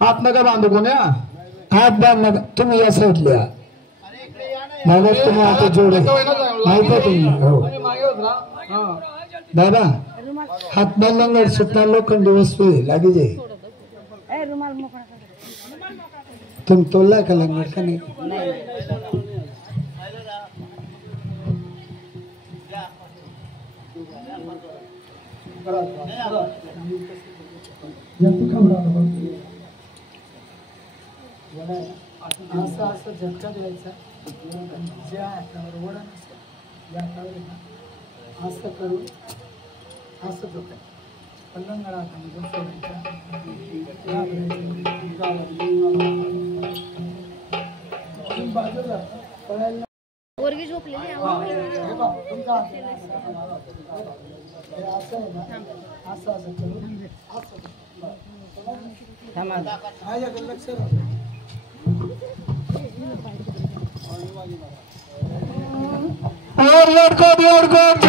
हात नका बांधू कोण्या हात बांध नका तुम्ही या साईडला बाबा तुम्ही आता जोडे माहिती आहे तुम्ही हो दादा हात बांधल्यावर सुटणार लोखंडी वस्तू लागी जाई तुम तोलला का लंगड का नाही असं असं झटका द्यायचा ज्या हातावर ओढा या हातावर असं करून असं झोपायचं पल्लंगडा बाजूला पोरगी झोपलेली असं आहे ना असं असं करून माझ्याकडे लक्ष और लड़को